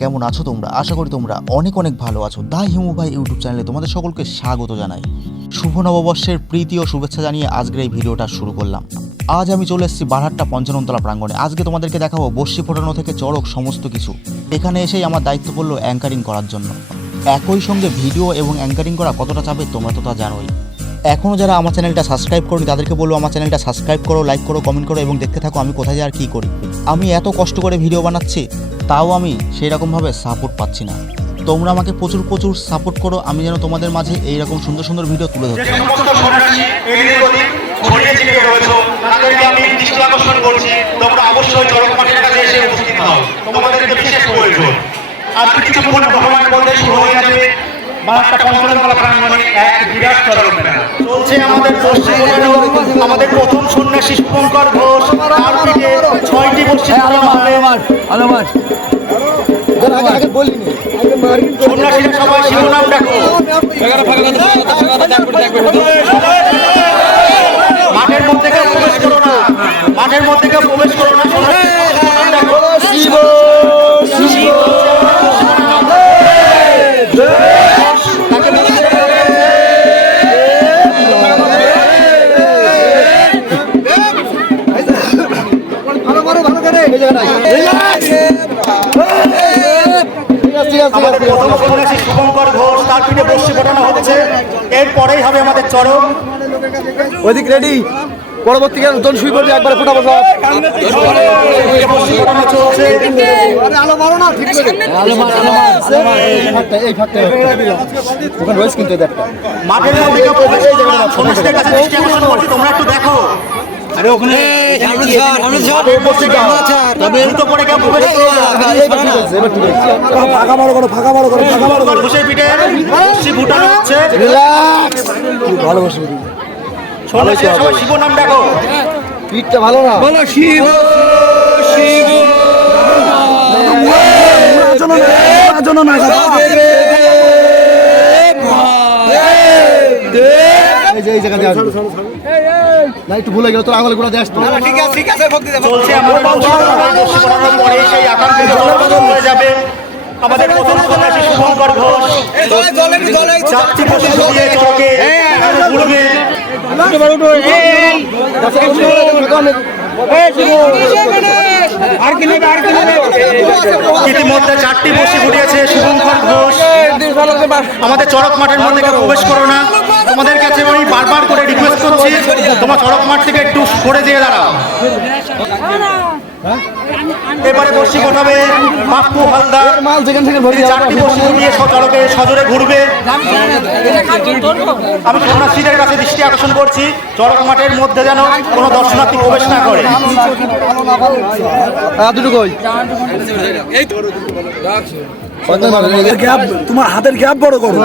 কেমন আছো তোমরা? আশা করি তোমরা অনেক অনেক ভালো আছো। দা হিমু ভাই ইউটিউব চ্যানেলে তোমাদের সকলকে স্বাগত জানাই। শুভ নববর্ষের প্রীতি ও শুভেচ্ছা জানিয়ে আজকের এই ভিডিওটা শুরু করলাম। আজ আমি চলে এসেছি বারহাট্টা পঞ্চাননতলা প্রাঙ্গণে। আজকে তোমাদেরকে দেখাবো বর্ষি ফোটানো থেকে চড়ক সমস্ত কিছু। এখানে এসেই আমার দায়িত্ব পড়ল অ্যাঙ্কারিং করার জন্য। একই সঙ্গে ভিডিও এবং অ্যাঙ্কারিং করা কতটা চাপে তোমরা তো তা জানোই। এখনও যারা আমার চ্যানেলটা সাবস্ক্রাইব করনি, তাদেরকে বলব আমার চ্যানেলটা সাবস্ক্রাইব করো লাইক করো কমেন্ট করো এবং দেখতে থাকো আমি কোথায় যাই আর কী করি। আমি এত কষ্ট করে ভিডিও বানাচ্ছি তাও আমি সেই রকমভাবে সাপোর্ট পাচ্ছি না। তোমরা আমাকে প্রচুর প্রচুর সাপোর্ট করো, আমি যেন তোমাদের মাঝে এই রকম সুন্দর সুন্দর ভিডিও তুলে ধরতে মাঠের কাছে আর কিছুক্ষণ ভগবান বলতে শুরু হয়ে যাবে। বারাকটা পঞ্চমতলা প্রাঙ্গণে এক বিরাট চরক চলছে আমাদের প্রথম সন্ন্যাসী শুভঙ্কর ঘোষ তার পিঠে ছয়টি বর্ষি সন্ন্যাসীরা সবাই শিরোনাম দেখো। শুভঙ্কর ঘোষ তার পিঠে বসে ফোটানো হচ্ছে। এরপরেই হবে আমাদের চরম। ওইদিক রেডি নতুন শুরু করছে একবার পিঠে বসে মাঠের মধ্যে তোমরা একটু দেখো। আরে ওখানে করো না ফাঁকা বড় করো ফাঁকা বড় করো ফাঁকা বড় শুভঙ্কর পিঠে হচ্ছে ভালোবাসি শিব নাম দেখো পিঠটা ভালো না বলো শিব শিব এই যে এই জায়গা দিয়ে আসবে। না একটু ভুলে গেল তোর আঙুলে গুলো দিয়ে আসতো চলছে আমাদের বসে পরে সেই আকাঙ্ক্ষিত হয়ে যাবে আমাদের প্রথম সন্ন্যাসী শুভঙ্কর ঘোষ চারটি বসে দিয়ে চরকে ঘুরবে ইতিমধ্যে চারটি বসে ঘুরিয়েছে শুভঙ্কর ঘোষ আমাদের চড়ক মাঠের মধ্যে প্রবেশ করো না তোমাদের কাছে আমি বারবার করে রিকোয়েস্ট করছি তোমার চড়ক মাঠ থেকে একটু সরে যেয়ে দাঁড়াও। এবারে বসি ফোটাবে পাপ্পু হালদার মাল যেখান থেকে ভরি চারটি বসি ঘুরিয়ে চড়কে সজোরে ঘুরবে। আমি সন্ন্যাসীদের কাছে দৃষ্টি আকর্ষণ করছি চড়ক মাঠের মধ্যে যেন কোনো দর্শনার্থী প্রবেশ না করে। দুটো কই? গ্যাপ তোমার হাতের গ্যাপ বড় করো।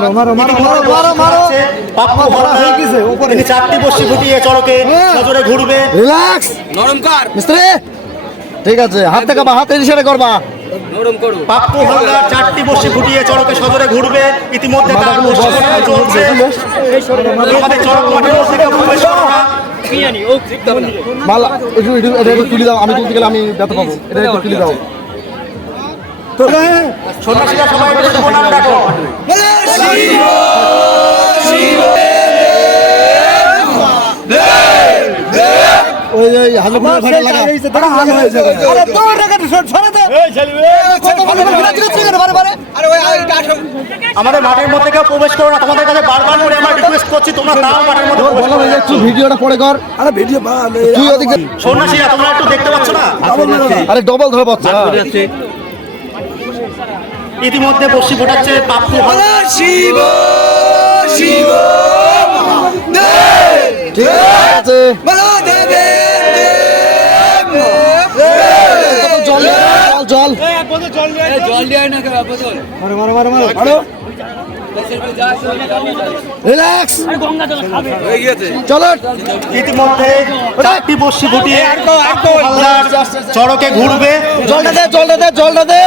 চারটি বসি ফুটিয়ে চড়কে সজোরে ঘুরবে। রিল্যাক্স। নরম কর। মিস্ত্রি ঠিক আছে হাত থেকে বা হাতের ইশারা করবা। পাপ্পু হালদার চারটি বসি ফুটিয়ে চড়কে সজোরে ঘুরবে। ইতিমধ্যে তার বসি চলছে। আমাদের চড়ক মাঠের মধ্যে প্রবেশ করো। মালা একটু একটু এটা তুলে দাও আমি তুলতে গেলে আমি ব্যথা পাবো। এটা একটু তুলে দাও। সন্ন্যাসীরা সবাই মিলে শুভ নাম ডাকো ওই ওই হাজার করে লাগা হাল হয়েছে আরে তোর টাকা সরে দে এই ছেলে কত ভালো করে বারে আমাদের মাঠের মধ্যে কেউ প্রবেশ করো না তোমাদের কাছে বারবার করে আমরা রিকোয়েস্ট করছি তোমরা তাও মাঠের মধ্যে বলো না। একটু ভিডিওটা পরে কর আরে ভিডিও তুই ওদিক সন্ন্যাসীরা তোমরা একটু দেখতে পাচ্ছ না আরে ডবল ধরে পাচ্ছ ইতিমধ্যে বসি ফোটাচ্ছে পাপ্পু শিব ঠিক আছে জল জল মারো মারো মারো মারো মারো। রিল্যাক্স চলো। ইতিমধ্যে চারটি বসি ফুটিয়ে চড়কে ঘুরবে। জলটা দে জলটা দে জলটা দে।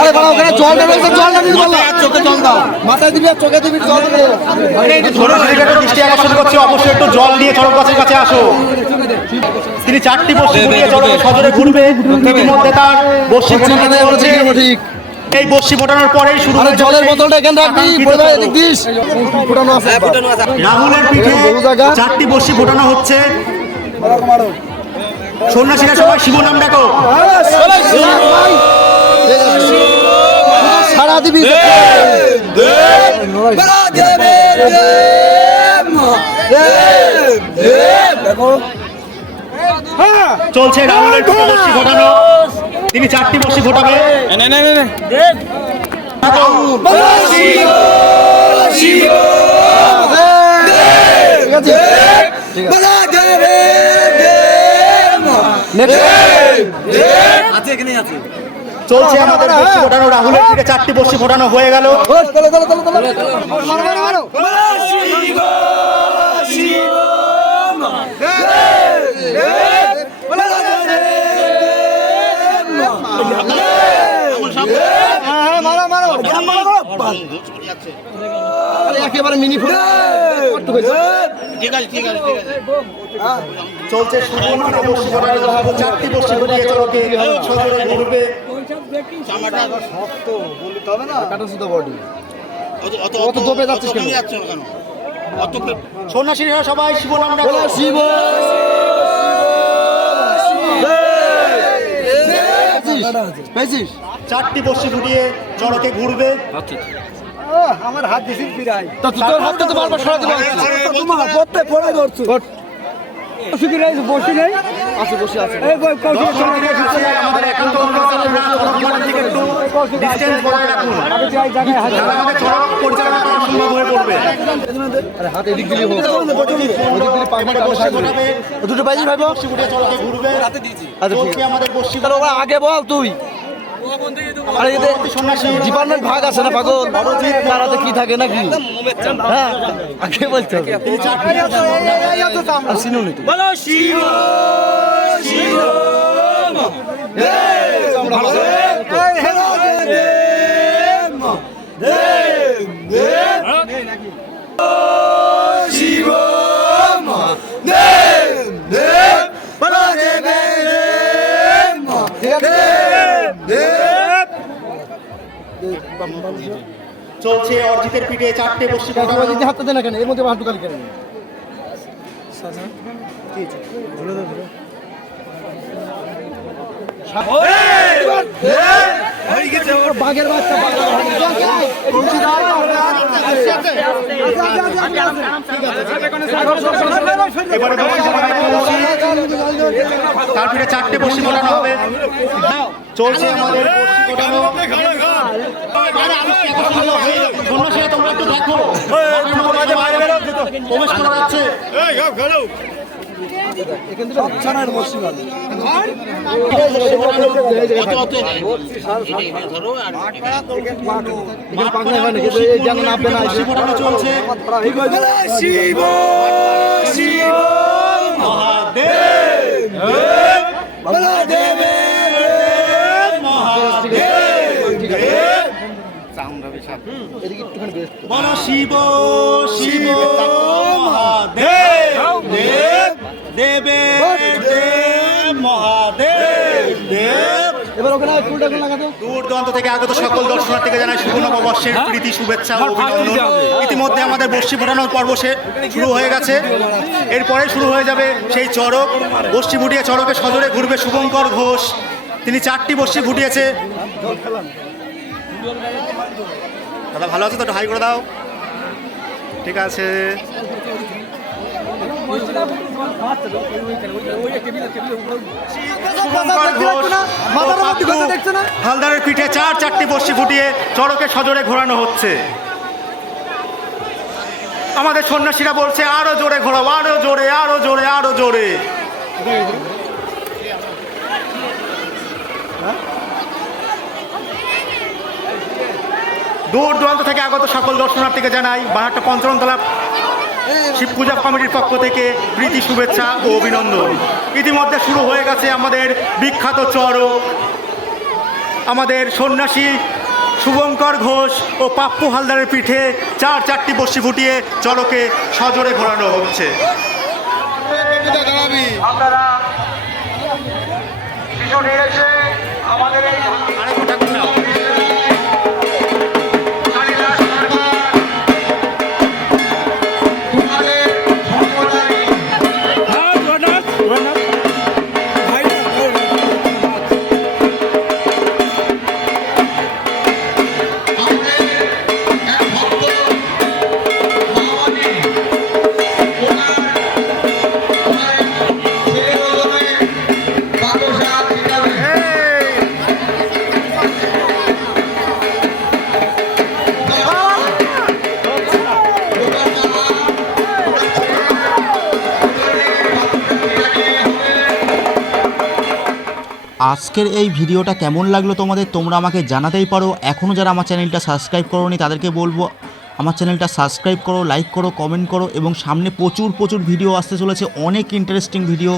আরে বাবা ওখানে জলটা রয়েছে জলটা দিতে বললাম চোখে জল দাও। মাথায় দিবি আর চোখে দিবি জল দে। সন্ন্যাসীদের দৃষ্টি আকর্ষণ করছি অবশ্যই একটু জল দিয়ে চড়ক গাছের কাছে আসো। তিনি চারটি ফুটিয়ে চড়কে সজোরে ঘুরবে। ইতিমধ্যে তার ফোটানো ঠিক এই বর্ষি ফোটানোর পরেই শুরু হয়ে জলের বোতলটা এখানে রাখবি দিস ফুটানো আছে রাহুলের পিঠে চারটি বর্ষি ফোটানো হচ্ছে সন্ন্যাসীরা সবাই শিব নাম ডাকো সারা দিবি চলছে রাহুলের বর্ষি ফোটানো তিনি চারটি ঠিক আছে চলছে আমাদের বর্ষি ফোটানো রাহুলের পিঠে চারটি বর্ষি ফোটানো হয়ে গেল একেবারে মিনি চলছে কাটা সুতো বডি। অত দোপে যাচ্ছিস কেন? সন্ন্যাসীরা সবাই শিব নাম ডাকো। শিব। পেয়েছিস? চারটি বর্ষি ফুটিয়ে চড়কে ঘুরবে আমার হাত দিছি ফিরাই তা তুই তোর হাতটা তো বারবার সরাতে পারছিস তোমার প্রত্যেক পড়ে ধরছো। বসি নাই বসি নাই আছে বসে আছে এই বই কৌশিক আমাদের একান্ত অনুরোধ থেকে একটু ডিস্টেন্স বজায় রাখুন আগে যাই জায়গায় হাত আমাদের চড়ক পরিচালনা করা সম্ভব হয়ে পড়বে আরে হাত এদিক দিলে দিলে ও দুটো ভাইবো ঘুরবে আচ্ছা ঠিক আমাদের আগে বল তুই আরে এতে ডিপার্টমেন্ট ভাগ আছে না পাগল তারাতে কি থাকে নাকি হ্যাঁ আগে বলতে হবে আর সিনুনি তুই চলছে অর্জিতের পিঠে চারটে ফোটানো দিদি হাতটা দে না কেন এর মধ্যে হাত ঢুকালি কেন বাঘের বাচ্চা এবারে বর্ষি ফোটানো তার পিঠে চারটে ফোটানো হবে। চলছে আমাদের ফোটানো সন্ন্যাসীরা তোমরা একটু দেখো প্রবেশ করা যাচ্ছে যেন নামবে না বর্ষি ফোটানো চলছে এদিকে শিব শিব মহাদেব দেব দেবে দেব মহাদেব দেব এবার ওখানে ফুলটা লাগাতো দূর দূরান্ত থেকে আগত সকল দর্শনার্থীকে জানাই শুভ নববর্ষের প্রীতি শুভেচ্ছা ও অভিনন্দন ইতিমধ্যে আমাদের বর্ষি ফোটানোর পর্ব শুরু হয়ে গেছে এরপরে শুরু হয়ে যাবে সেই চড়ক বর্ষি ফুটিয়ে চড়কে সজরে ঘুরবে শুভঙ্কর ঘোষ তিনি চারটি বর্ষি ফুটিয়েছে দাদা ভালো আছে? তো একটু হাই করে দাও। ঠিক আছে। হালদারের পিঠে চার চারটি বর্ষি ফুটিয়ে চড়কে সজোরে ঘোরানো হচ্ছে। আমাদের সন্ন্যাসীরা বলছে আরও জোরে ঘোরাও আরও জোরে আরও জোরে আরও জোরে। দূর দূরান্ত থেকে আগত সকল দর্শনার্থীকে জানাই বাহারটা পঞ্চরণতলা শিব পূজা কমিটির পক্ষ থেকে প্রীতি, শুভেচ্ছা ও অভিনন্দন। ইতিমধ্যে শুরু হয়ে গেছে আমাদের বিখ্যাত চড়ক আমাদের সন্ন্যাসী শুভঙ্কর ঘোষ ও পাপ্পু হালদারের পিঠে চার চারটি বর্ষি ফুটিয়ে চড়কে সজোরে ঘোরানো হচ্ছে। আমাদের এই আজকের এই ভিডিওটা কেমন লাগল তোমাদের? তোমরা আমাকে জানাতেই পারো। এখনও যারা আমার চ্যানেলটা সাবস্ক্রাইব করোনি, তাদেরকে বলব, আমার চ্যানেলটা সাবস্ক্রাইব করো, লাইক করো, কমেন্ট করো এবং সামনে প্রচুর প্রচুর ভিডিও আসতে চলেছে। অনেক ইন্টারেস্টিং ভিডিও